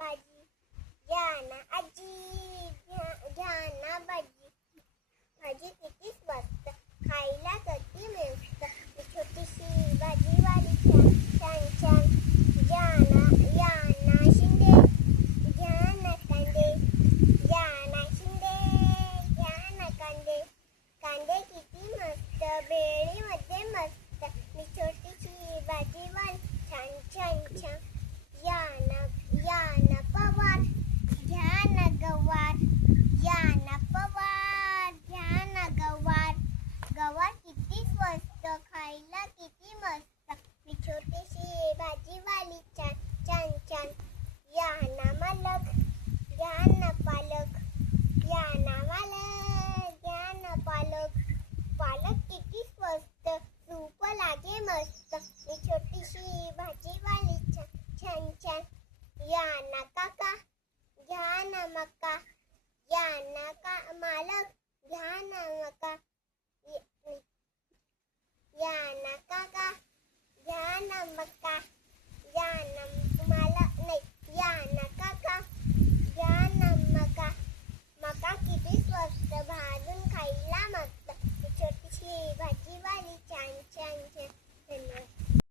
भाजी, घ्या ना आजी, घ्या ना भाजी. भाजी किती स्वस्त, खायला कधी मस्त. छोटीशी भाजीवाली छान छान छान. या ना शिंदे, घ्या ना कांदे. या ना शिंदे, घ्या ना कांदे. कांदे किती मस्त, बेळीमध्ये मस्त. मी छोटीशी भाजीवाली छान छान छान. या ना पवार, घ्या ना गवार. या ना पवार, घ्या ना गवार. गवार किती स्वस्त, खायला किती मस्त. मी छोटीशी भाजीवाली छान छान छान. या ना मालक, घ्या ना पालक. या ना मालक, घ्या ना पालक. पालक किती स्वस्त, सूप लागे मस्त. मी छोटीशी भाजीवाली छान छान छान. या ना काका, घ्या ना मका. या ना मालक, घ्या ना मका. या ना काका, घ्या ना मका. या ना मालक, नाही